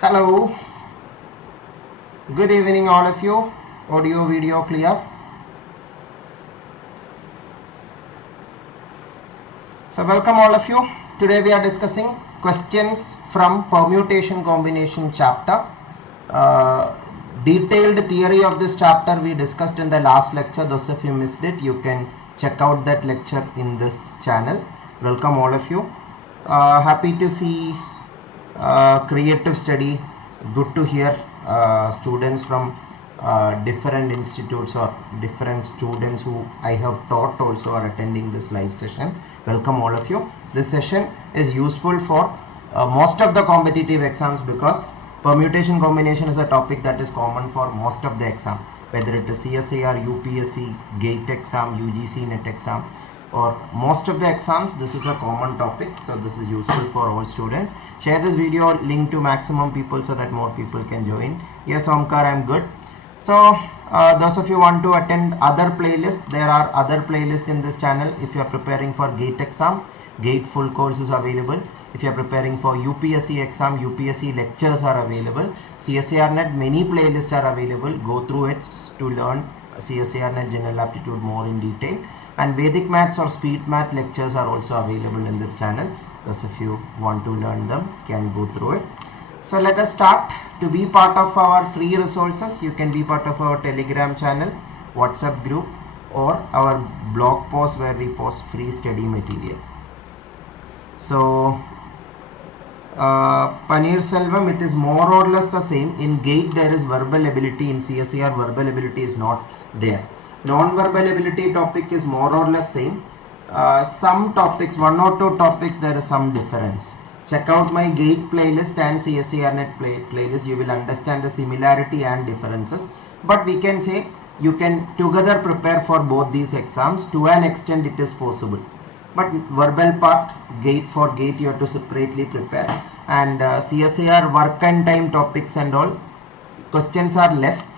Hello, good evening all of you. Audio video clear? So welcome all of you. Today we are discussing questions from Permutation Combination chapter. Detailed theory of this chapter we discussed in the last lecture. Those of you missed it, you can check out that lecture in this channel. Welcome all of you. Happy to see creative study. Good to hear students from different institutes or different students who I have taught also are attending this live session. Welcome all of you. This session is useful for most of the competitive exams because permutation combination is a topic that is common for most of the exam, whether it is CSIR, UPSC, GATE exam, UGC NET exam, or most of the exams. This is a common topic, so this is useful for all students. Share this video link to maximum people so that more people can join. Yes, Omkar, I'm good. So those of you want to attend other playlists, there are other playlists in this channel. If you are preparing for GATE exam, GATE full course is available. If you are preparing for UPSC exam, UPSC lectures are available. CSIR-NET, many playlists are available. Go through it to learn CSIR-NET General Aptitude more in detail. And Vedic Maths or Speed Math lectures are also available in this channel. Those of you want to learn them can go through it. So let us start. To be part of our free resources, you can be part of our Telegram channel, WhatsApp group, or our blog post where we post free study material. So Panir Selvam, it is more or less the same. In GATE there is verbal ability, in CSIR verbal ability is not there. Non-verbal ability topic is more or less same. Some topics, one or two topics, there is some difference. Check out my GATE playlist and CSIR-NET playlist. You will understand the similarity and differences. But we can say you can together prepare for both these exams. To an extent it is possible. But verbal part, for GATE you have to separately prepare. And CSIR work and time topics and all, questions are less.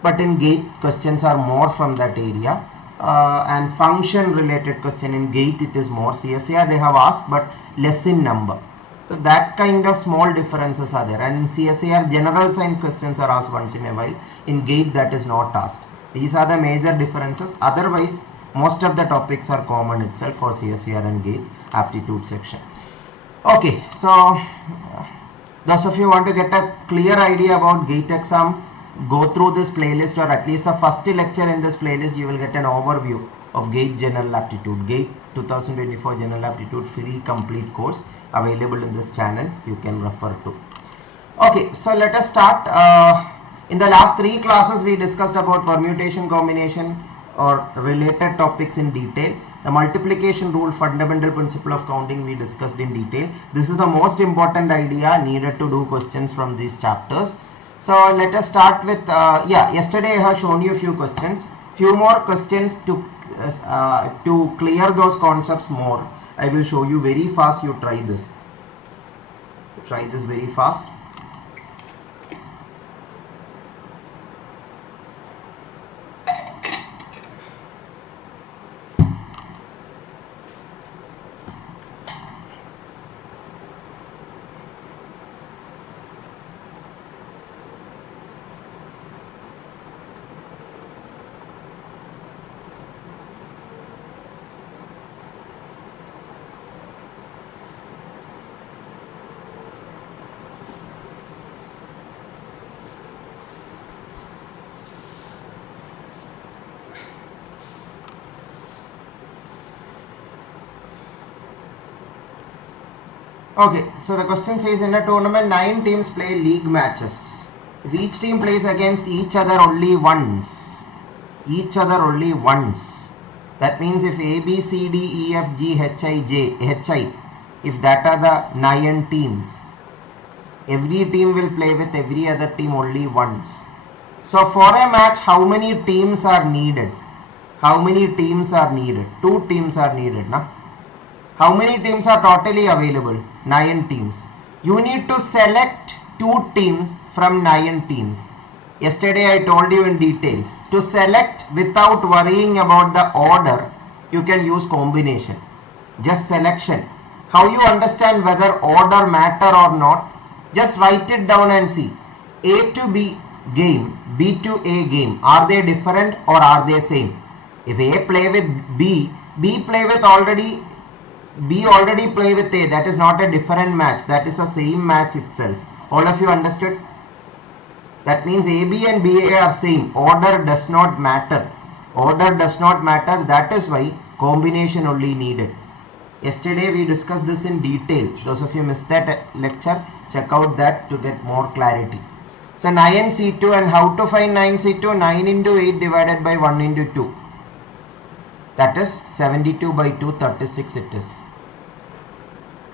But in GATE questions are more from that area. And function related question in GATE it is more. CSIR they have asked but less in number. So that kind of small differences are there. And in CSIR general science questions are asked once in a while. In GATE that is not asked. These are the major differences. Otherwise most of the topics are common itself for CSIR and GATE aptitude section. Okay, so those of you want to get a clear idea about GATE exam, go through this playlist, or at least the first lecture in this playlist you will get an overview of GATE General Aptitude. GATE 2024 General Aptitude free complete course available in this channel, you can refer to. Okay, so let us start. In the last 3 classes we discussed about permutation combination or related topics in detail. The multiplication rule, fundamental principle of counting, we discussed in detail. This is the most important idea needed to do questions from these chapters. So let us start with yesterday I have shown you a few questions. Few more questions to clear those concepts more. I will show you very fast. You try this. Try this very fast. Okay, so the question says in a tournament 9 teams play league matches. If each team plays against each other only once, that means if A, B, C, D, E, F, G, H, I, J, H, I, if that are the 9 teams, every team will play with every other team only once. So for a match, how many teams are needed? How many teams are needed? 2 teams are needed, na? How many teams are totally available? 9 teams. You need to select 2 teams from 9 teams. Yesterday I told you in detail. To select without worrying about the order, you can use combination. Just selection. How you understand whether order matter or not? Just write it down and see. A to B game, B to A game, are they different or are they same? If A play with B, B play with already play with A. That is not a different match. That is the same match itself. All of you understood? That means AB and BA are same. Order does not matter. Order does not matter. That is why combination only needed. Yesterday we discussed this in detail. Those of you missed that lecture, check out that to get more clarity. So 9C2, and how to find 9C2? 9 into 8 divided by 1 into 2. That is 72 by 2, 36 it is.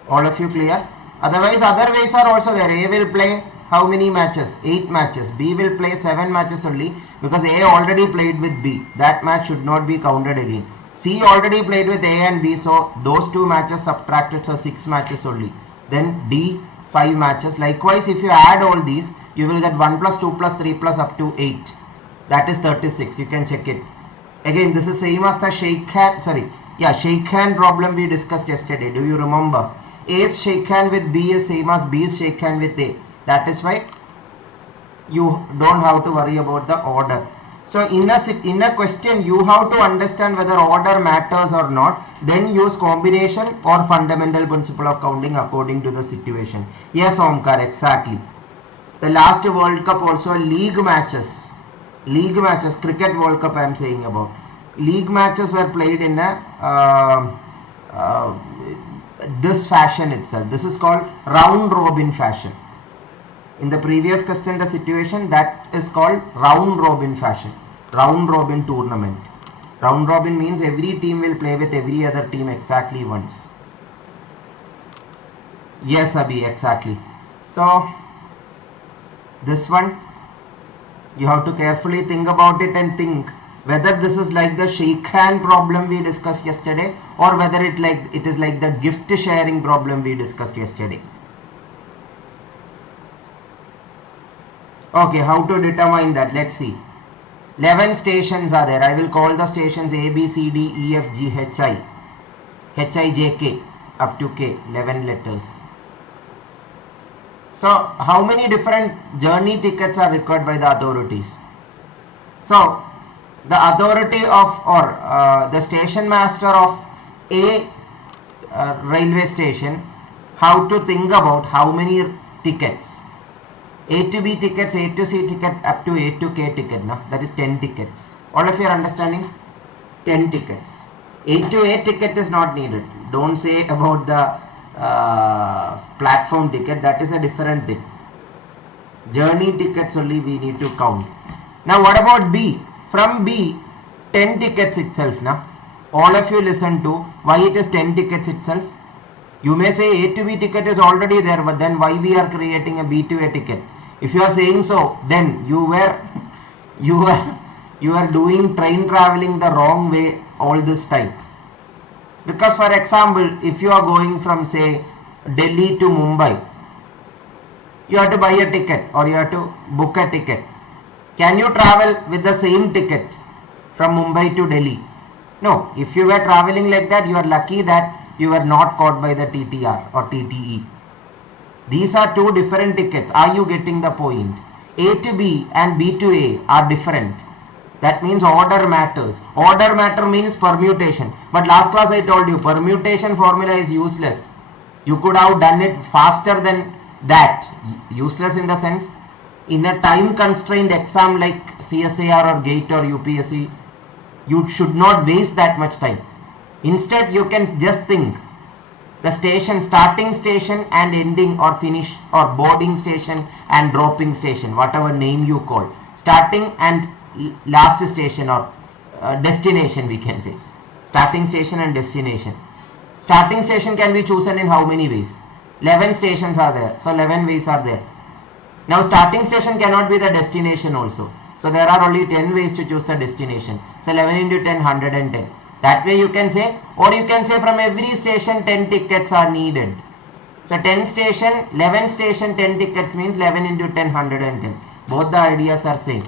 All of you clear? Otherwise other ways are also there. A will play how many matches? 8 matches. B will play 7 matches only because A already played with B. That match should not be counted again. C already played with A and B, so those 2 matches subtracted, so 6 matches only. Then D 5 matches. Likewise, if you add all these, you will get 1 plus 2 plus 3 plus up to 8. That is 36. You can check it. Again, this is same as the shake hand problem we discussed yesterday. Do you remember? A's shake hand with B is same as B's shake hand with A. That is why you don't have to worry about the order. So in a question, you have to understand whether order matters or not. Then use combination or fundamental principle of counting according to the situation. Yes, Omkar, exactly. The last World Cup also, league matches, cricket World Cup I am saying about. League matches were played in this fashion itself. This is called round robin fashion. In the previous question, the situation, that is called round robin fashion, round robin tournament. Round robin means every team will play with every other team exactly once. Yes, Abhi, exactly. So this one, you have to carefully think about it and think whether this is like the shake hand problem we discussed yesterday or whether it is like the gift sharing problem we discussed yesterday. Okay, how to determine that? Let's see. 11 stations are there. I will call the stations A, B, C, D, E, F, G, H, I, J, K up to K, 11 letters. So how many different journey tickets are required by the authorities? So the authority of the station master of A railway station have to think about how many tickets. A to B tickets, A to C ticket up to A to K ticket. That is 10 tickets. All of you are understanding? 10 tickets. A to A ticket is not needed. Don't say about the platform ticket. That is a different thing. Journey tickets only we need to count. Now what about B? From B, 10 tickets itself. All of you listen to why it is 10 tickets itself. You may say A to B ticket is already there, but then why we are creating a B to A ticket? If you are saying so, then you are doing train traveling the wrong way all this time. Because for example, if you are going from say Delhi to Mumbai, you have to buy a ticket or you have to book a ticket. Can you travel with the same ticket from Mumbai to Delhi? No. If you were traveling like that, you are lucky that you were not caught by the TTR or TTE. These are two different tickets. Are you getting the point? A to B and B to A are different. That means order matters. Order matter means permutation. But last class I told you permutation formula is useless. You could have done it faster than that. Useless in the sense, in a time constrained exam like CSIR or GATE or UPSC, you should not waste that much time. Instead, you can just think the station, starting station and ending or finish, or boarding station and dropping station, whatever name you call. Starting and last station or destination we can say. Starting station and destination. Starting station can be chosen in how many ways? 11 stations are there. So 11 ways are there. Now starting station cannot be the destination also. So there are only 10 ways to choose the destination. So 11 into 10, 110. That way you can say, or you can say from every station 10 tickets are needed. So 10 station, 11 station, 10 tickets means 11 into 10, 110. Both the ideas are same.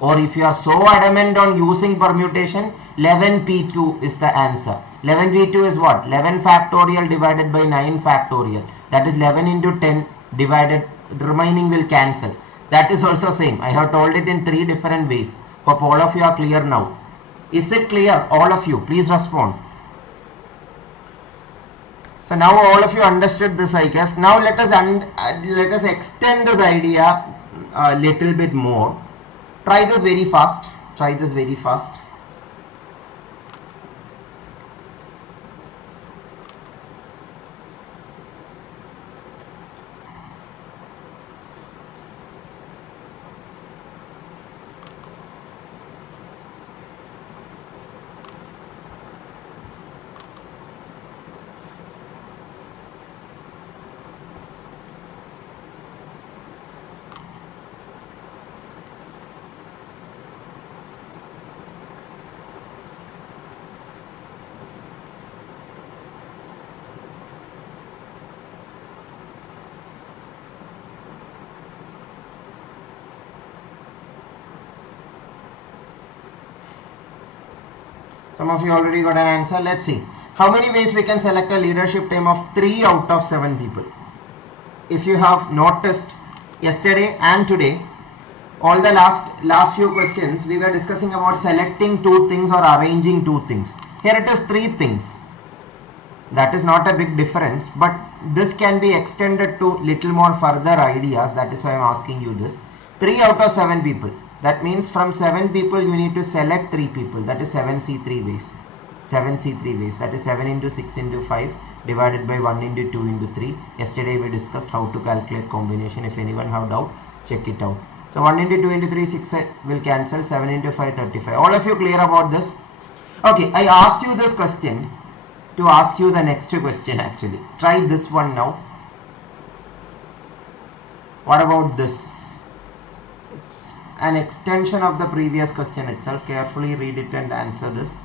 Or if you are so adamant on using permutation, 11p2 is the answer. 11p2 is what? 11 factorial divided by 9 factorial. That is 11 into 10 divided The remaining will cancel. That is also same. I have told it in 3 different ways. Hope all of you are clear now. Is it clear? All of you, please respond. So now all of you understood this, I guess. Now let us extend this idea a little bit more. Try this very fast. Try this very fast. Some of you already got an answer. Let's see. How many ways we can select a leadership team of 3 out of 7 people? If you have noticed yesterday and today, all the last few questions we were discussing about selecting 2 things or arranging 2 things. Here it is 3 things. That is not a big difference, but this can be extended to little more further ideas. That is why I am asking you this. 3 out of 7 people. That means from 7 people you need to select 3 people. That is 7C3 ways. 7C3 ways. That is 7 into 6 into 5 divided by 1 into 2 into 3. Yesterday we discussed how to calculate combination. If anyone have doubt, check it out. So 1 into 2 into 3, 6 will cancel. 7 into 5, 35. All of you clear about this? Okay, I asked you this question to ask you the next question actually. Try this one now. What about this? It's an extension of the previous question itself. Carefully read it and answer this.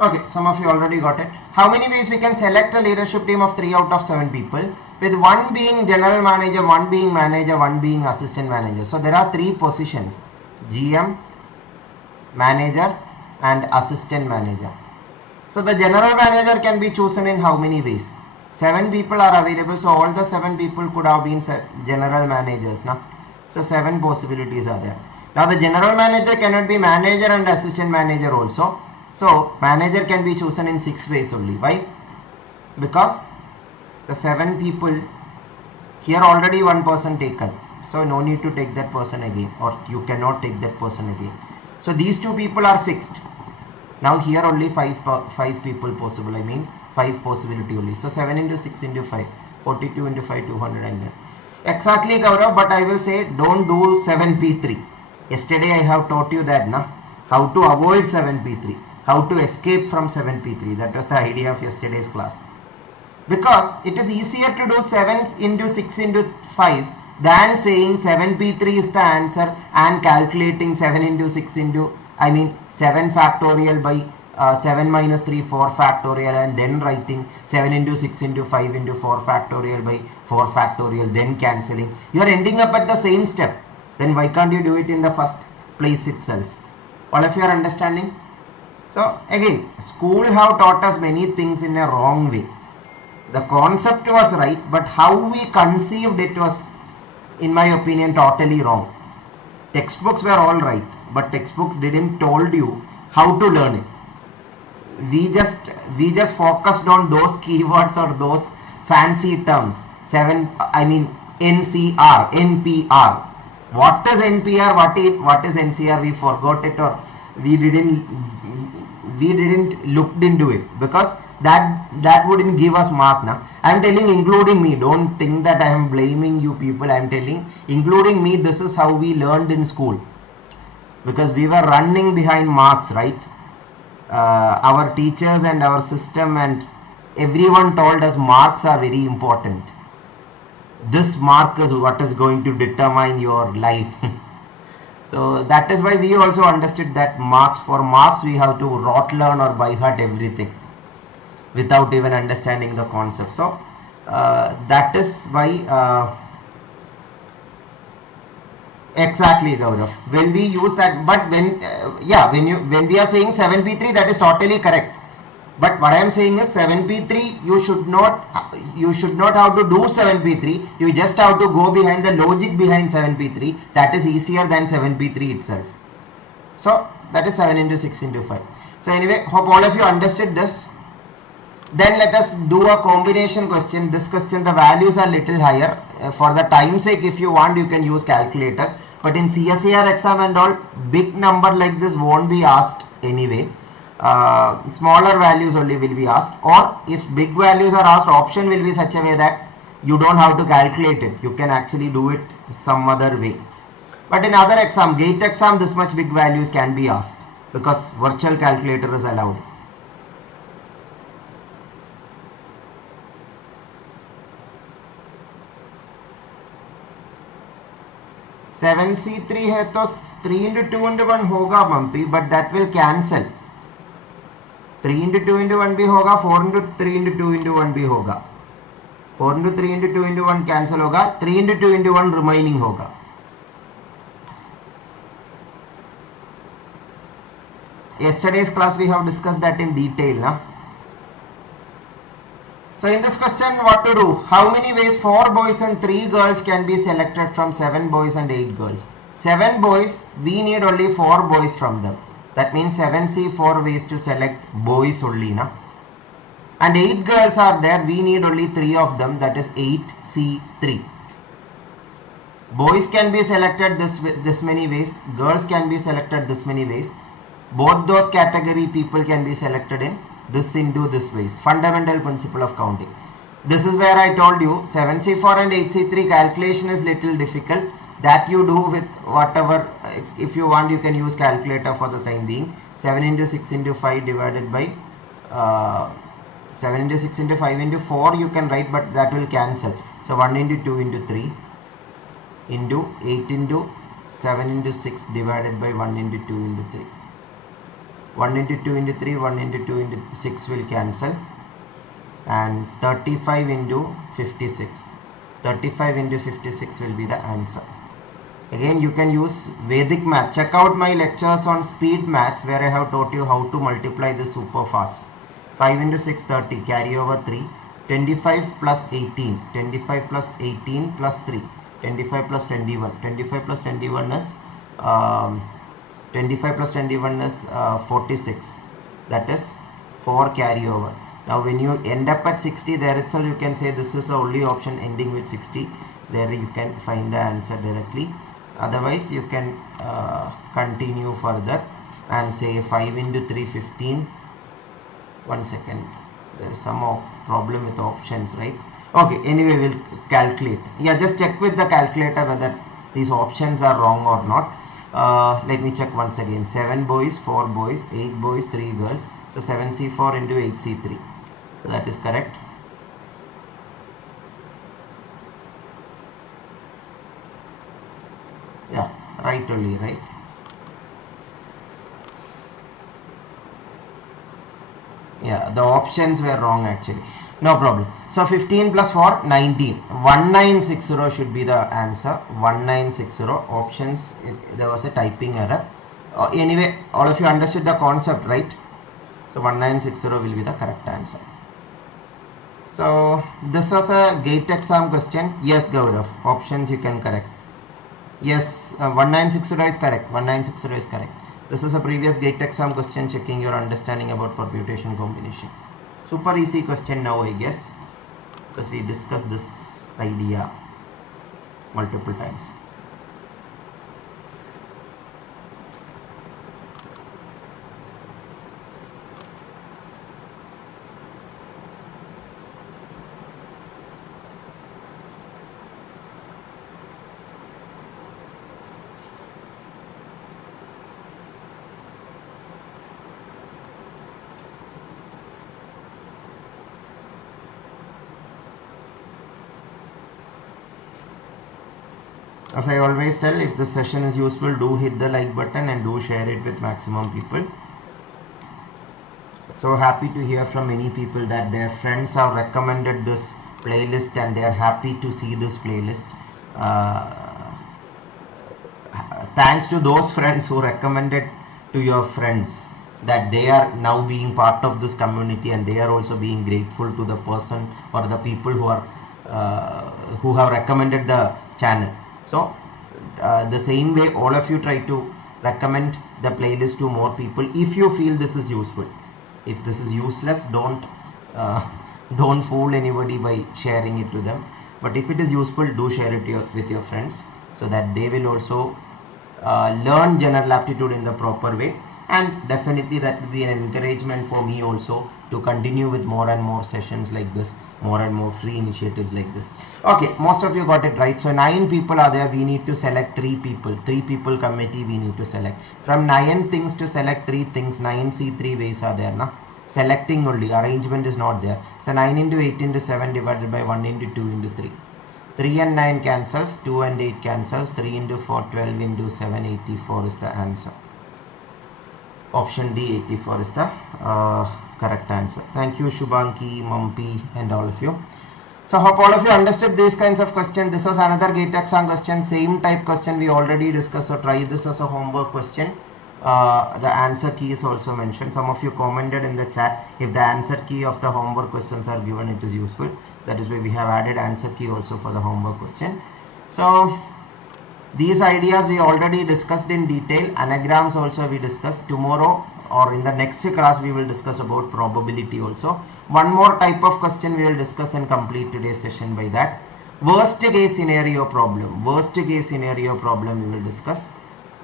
Okay, some of you already got it. How many ways we can select a leadership team of 3 out of 7 people, with 1 being general manager, 1 being manager, 1 being assistant manager. So there are 3 positions: GM, manager and assistant manager. So the general manager can be chosen in how many ways? 7 people are available, so all the 7 people could have been general managers now. So 7 possibilities are there. Now the general manager cannot be manager and assistant manager also. So manager can be chosen in 6 ways only. Why? Because the 7 people here, already 1 person taken, so no need to take that person again, or you cannot take that person again. So these 2 people are fixed. Now here only 5 people possible, I mean 5 possibility only. So 7 into 6 into 5, 42 into 5, 209. Exactly, Gaurav, but I will say don't do 7P3. Yesterday I have taught you that, na? How to avoid 7P3. How to escape from 7P3. That was the idea of yesterday's class. Because it is easier to do 7 into 6 into 5 than saying 7P3 is the answer and calculating 7 into 6 into, 7 factorial by 7 minus 3, 4 factorial, and then writing 7 into 6 into 5 into 4 factorial by 4 factorial, then cancelling. You are ending up at the same step. Then why can't you do it in the first place itself? All of you are understanding? So again, school have taught us many things in a wrong way. The concept was right, but how we conceived it was, in my opinion, totally wrong. Textbooks were all right, but textbooks didn't told you how to learn it. We just focused on those keywords or those fancy terms. NCR, NPR. What is NPR? What is NCR? We forgot it, or we didn't looked into it, because that wouldn't give us mark now. I am telling including me. Don't think that I am blaming you people. I am telling including me. This is how we learned in school, because we were running behind marks, right? Our teachers and our system and everyone told us marks are very important. This mark is what is going to determine your life. So that is why we also understood that for marks we have to rote learn or by heart everything without even understanding the concept. So that is why exactly, Gaurav, when we use that, but when we are saying 7p3, that is totally correct. But what I am saying is 7p3, you should not have to do 7p3. You just have to go behind the logic behind 7p3. That is easier than 7p3 itself. So that is 7 into 6 into 5. So anyway, hope all of you understood this. Then let us do a combination question. This question, the values are little higher. For the time sake, if you want, you can use calculator. But in CSIR exam and all, big number like this won't be asked anyway. Smaller values only will be asked, or if big values are asked, option will be such a way that you don't have to calculate it. You can actually do it some other way. But in other exam, gate exam, this much big values can be asked because virtual calculator is allowed. (7C3) है तो 3 into 2 into 1 होगा Bumpy, but that will cancel. 3 into 2 into 1 भी होगा, 4 into 3 into 2 into 1 भी होगा. 4 into 3 into 2 into 1 cancel होगा, 3 into 2 into 1 remaining होगा. Yesterday's class we have discussed that in detail, na? So in this question, what to do? How many ways 4 boys and 3 girls can be selected from 7 boys and 8 girls? 7 boys, we need only 4 boys from them. That means 7C 4 ways to select boys only, na? And 8 girls are there, we need only 3 of them, that is 8C3. Boys can be selected this many ways, girls can be selected this many ways. Both those category people can be selected in this into this ways. Fundamental principle of counting. This is where I told you 7C4 and 8C3 calculation is little difficult. That you do with whatever, if you want you can use calculator for the time being. 7 into 6 into 5 divided by 7 into 6 into 5 into 4 you can write, but that will cancel. So 1 into 2 into 3 into 8 into 7 into 6 divided by 1 into 2 into 3. 1 into 2 into 3, 1 into 2 into 6 will cancel, and 35 into 56. 35 into 56 will be the answer. Again, you can use Vedic math. Check out my lectures on speed maths where I have taught you how to multiply this super fast. 5 into 6, 30, carry over 3. 25 plus 18, 25 plus 18 plus 3, 25 plus 21. 25 plus 21 is 25 plus 21 is 46. That is 4 carry over. Now when you end up at 60, there itself you can say this is the only option ending with 60. There you can find the answer directly. Otherwise you can continue further and say 5 into 3, 15. 1 second, there is some problem with options, right? Okay, anyway we'll calculate. Yeah, just check with the calculator whether these options are wrong or not. Let me check once again. 7 boys, 4 boys, 8 boys, 3 girls. So 7C4 into 8C3. So that is correct. Yeah, right only, right? Yeah, the options were wrong actually. No problem. So 15 plus 4, 19. 1960 should be the answer. 1960. Options, there was a typing error. Anyway, all of you understood the concept, right? So 1960 will be the correct answer. So this was a gate exam question. Yes, Gaurav. Options you can correct. Yes, 1960 is correct. 1960 is correct. This is a previous gate exam question checking your understanding about permutation combination. Super easy question now, I guess, because we discussed this idea multiple times. As I always tell, if this session is useful, do hit the like button and do share it with maximum people. So happy to hear from many people that their friends have recommended this playlist and they are happy to see this playlist. Thanks to those friends who recommended to your friends, that they are now being part of this community and they are also being grateful to the person or the people who are who have recommended the channel. So the same way, all of you try to recommend the playlist to more people if you feel this is useful. If this is useless, don't fool anybody by sharing it to them. But if it is useful, do share it with your friends so that they will also learn general aptitude in the proper way, and definitely that will be an encouragement for me also to continue with more and more sessions like this, more and more free initiatives like this. Okay, most of you got it right. So 9 people are there. We need to select 3 people. 3 people committee we need to select. From 9 things to select 3 things, 9C3 ways are there. Na? Selecting only, arrangement is not there. So 9 into 8 into 7 divided by 1 into 2 into 3. 3 and 9 cancels, 2 and 8 cancels, 3 into 4, 12 into 7, 84 is the answer. Option D, 84 is the correct answer. Thank you Shubhanki, Mampi and all of you. So hope all of you understood these kinds of questions. This was another GATE exam question, same type question we already discussed. So try this as a homework question. The answer key is also mentioned. Some of you commented in the chat, if the answer key of the homework questions are given, it is useful. That is why we have added answer key also for the homework question. So these ideas we already discussed in detail. Anagrams also we discussed. Tomorrow or in the next class we will discuss about probability also. One more type of question we will discuss and complete today's session by that. Worst case scenario problem. Worst case scenario problem we will discuss.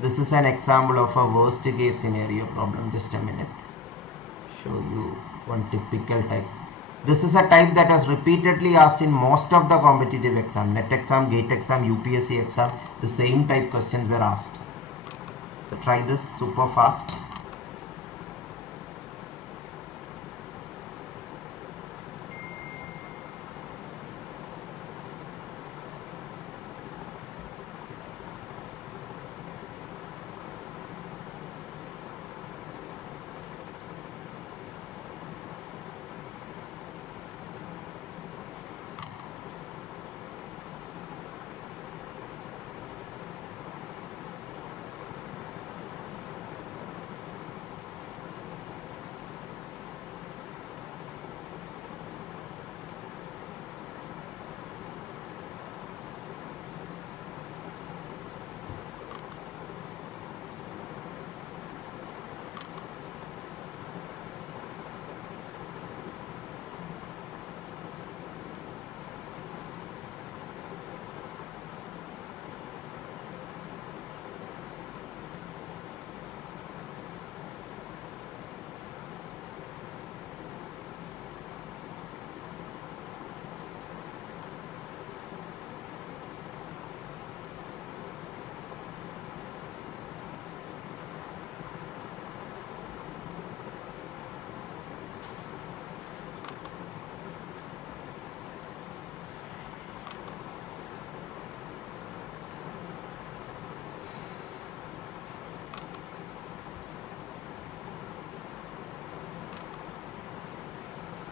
This is an example of a worst case scenario problem. Just a minute. Show you one typical type. This is a type that was repeatedly asked in most of the competitive exam, NET exam, GATE exam, UPSC exam. The same type questions were asked. So try this super fast.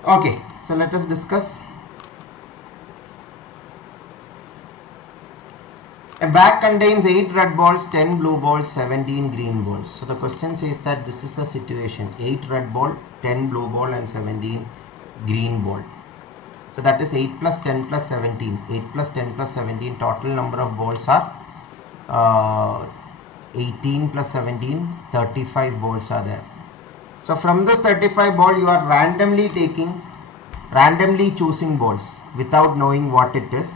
Okay, so let us discuss. A bag contains 8 red balls, 10 blue balls, 17 green balls. So the question says that this is a situation: 8 red ball, 10 blue ball and 17 green ball. So that is 8 plus 10 plus 17. 8 plus 10 plus 17, total number of balls are 18 plus 17, 35 balls are there. So from this 35 ball, you are randomly choosing balls without knowing what it is.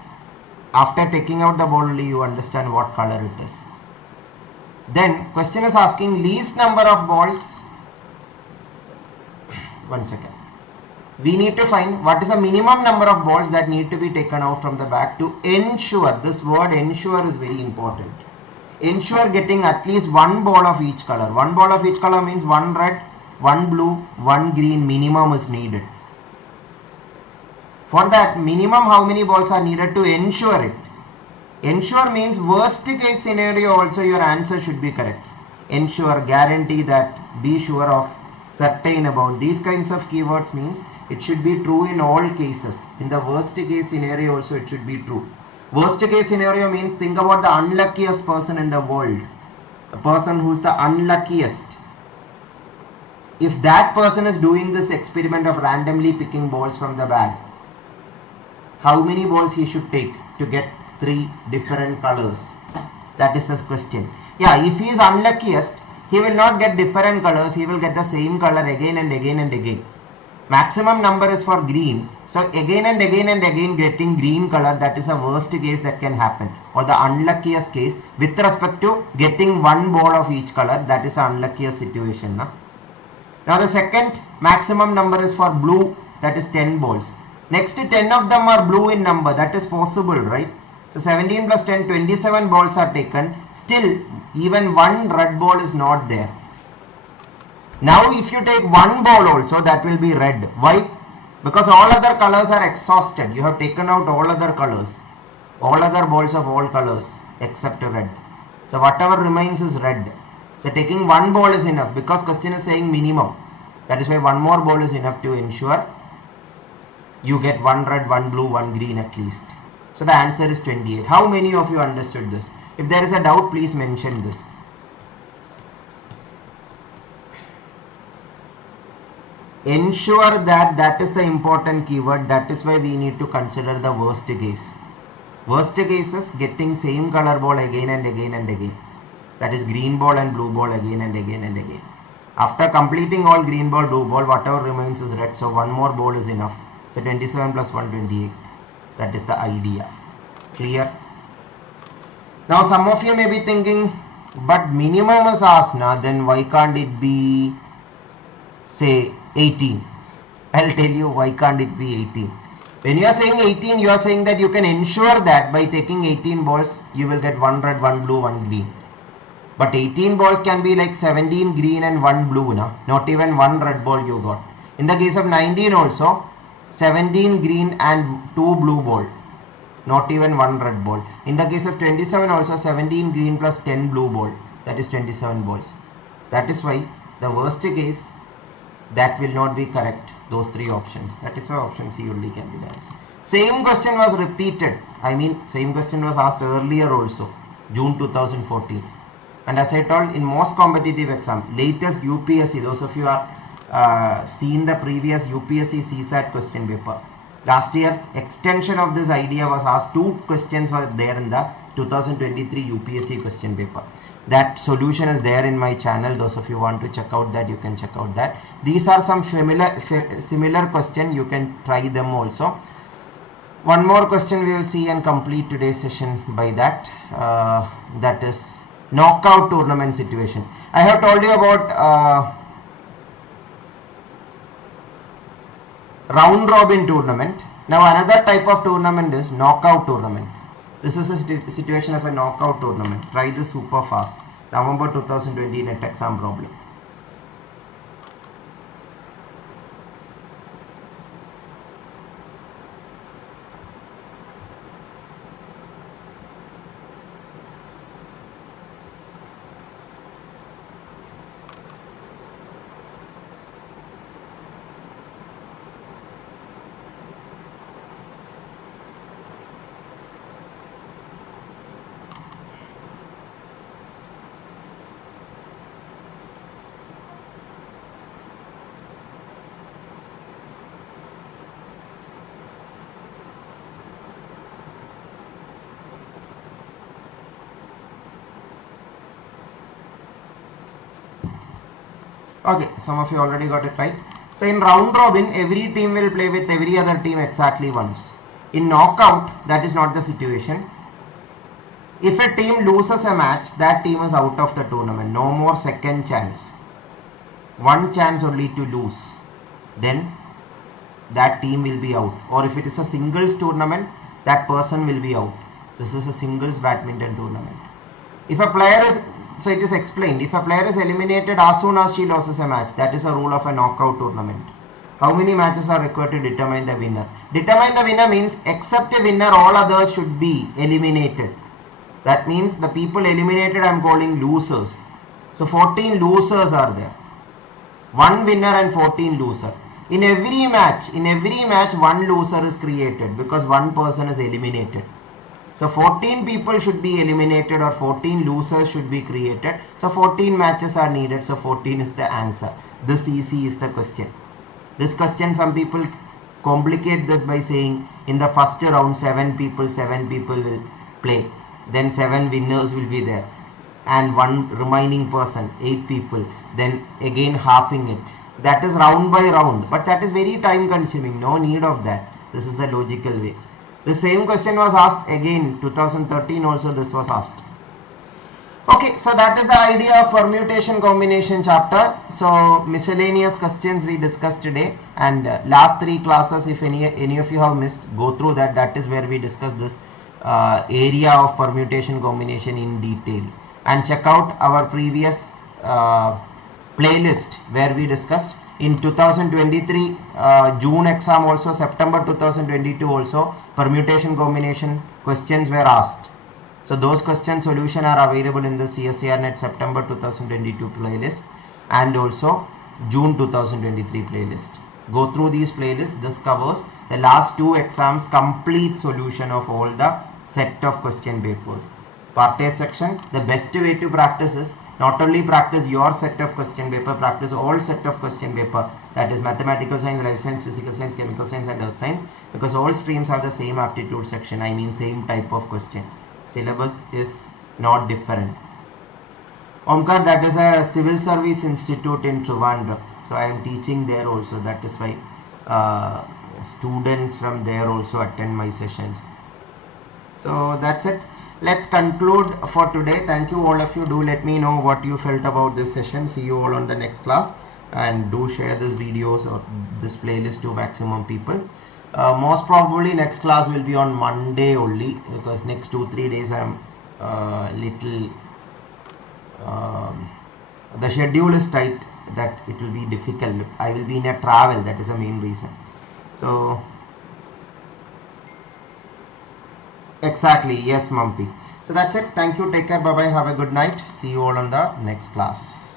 After taking out the ball only you understand what color it is. Then question is asking least number of balls. One second. We need to find what is the minimum number of balls that need to be taken out from the bag to ensure, this word ensure is very important, ensure getting at least one ball of each color. One ball of each color means one red, one blue, one green minimum is needed. For that minimum how many balls are needed to ensure it? Ensure means worst case scenario also your answer should be correct. Ensure, guarantee that, be sure of, certain about, these kinds of keywords means it should be true in all cases. In the worst case scenario also it should be true. Worst case scenario means think about the unluckiest person in the world. The person who is the unluckiest. If that person is doing this experiment of randomly picking balls from the bag, how many balls he should take to get 3 different colors? That is the question. Yeah, if he is unluckiest, he will not get different colors, he will get the same color again and again and again. Maximum number is for green, so again and again and again getting green color, that is a worst case that can happen, or the unluckiest case with respect to getting one ball of each color, that is the unluckiest situation. Now the second maximum number is for blue, that is 10 balls. Next 10 of them are blue in number, that is possible, right? So 17 plus 10, 27 balls are taken, still even one red ball is not there. Now if you take one ball also, that will be red. Why? Because all other colors are exhausted. You have taken out all other colors, all other balls of all colors except red. So whatever remains is red. So taking one ball is enough, because question is saying minimum. That is why one more ball is enough to ensure you get one red, one blue, one green at least. So the answer is 28. How many of you understood this? If there is a doubt, please mention this. Ensure that is the important keyword. That is why we need to consider the worst case. Worst case is getting same color ball again and again and again. That is green ball and blue ball again and again and again. After completing all green ball, blue ball, whatever remains is red. So one more ball is enough. So 27 plus 1, 28. That is the idea. Clear? Now some of you may be thinking, but minimum is asked now, then why can't it be say 18? I'll tell you why can't it be 18. When you are saying 18, you are saying that you can ensure that by taking 18 balls, you will get one red, one blue, one green. But 18 balls can be like 17 green and 1 blue, na? Not even one red ball you got. In the case of 19 also, 17 green and 2 blue ball. Not even one red ball. In the case of 27 also, 17 green plus 10 blue ball. That is 27 balls. That is why the worst case, that will not be correct, those 3 options. That is why option C only can be the answer. Same question was repeated. I mean, same question was asked earlier also, June 2014. And as I told, in most competitive exam, latest UPSC, those of you are seen the previous UPSC CSAT question paper. Last year, extension of this idea was asked. 2 questions were there in the 2023 UPSC question paper. That solution is there in my channel. Those of you want to check out that, you can check out that. These are some similar question. You can try them also. One more question we will see and complete today's session by that. That is knockout tournament situation. I have told you about round robin tournament. Now another type of tournament is knockout tournament. This is a situation of a knockout tournament. Try this super fast. November 2020 NET exam problem. Okay, some of you already got it right. So in round robin, every team will play with every other team exactly once. In knockout, that is not the situation. If a team loses a match, that team is out of the tournament. No more second chance. One chance only to lose. Then that team will be out. Or if it is a singles tournament, that person will be out. This is a singles badminton tournament. If a player is, so it is explained, if a player is eliminated as soon as she loses a match, that is a rule of a knockout tournament. How many matches are required to determine the winner? Determine the winner means except a winner, all others should be eliminated. That means the people eliminated I am calling losers. So 14 losers are there. One winner and 14 loser. In every match one loser is created because one person is eliminated. So 14 people should be eliminated or 14 losers should be created. So 14 matches are needed. So 14 is the answer. This easy is the question. This question some people complicate this by saying in the first round 7 people will play. Then 7 winners will be there. And one remaining person, 8 people. Then again halving it. That is round by round. But that is very time consuming. No need of that. This is the logical way. The same question was asked again 2013 also this was asked. Okay, so that is the idea of permutation combination chapter. So miscellaneous questions we discussed today, and last 3 classes if any of you have missed, go through that. That is where we discussed this area of permutation combination in detail, and check out our previous playlist where we discussed. In 2023 June exam also, September 2022 also, permutation combination questions were asked. So those question solution are available in the CSIR-NET September 2022 playlist and also June 2023 playlist. Go through these playlists. This covers the last 2 exams complete solution of all the set of question papers. Part A section, the best way to practice is not only practice your set of question paper, practice all set of question paper, that is mathematical science, life science, physical science, chemical science and earth science, because all streams are the same aptitude section, I mean same type of question. Syllabus is not different. Omkar, that is a civil service institute in Trivandrum, so I am teaching there also. That is why students from there also attend my sessions. So that's it. Let's conclude for today. Thank you all of you. Do let me know what you felt about this session. See you all on the next class, and do share this videos or this playlist to maximum people. Most probably next class will be on Monday only, because next 2-3 days I am little the schedule is tight, that it will be difficult. I will be in a travel, that is the main reason. So exactly, yes Mumpy. So that's it. Thank you, take care, bye bye, have a good night. See you all on the next class.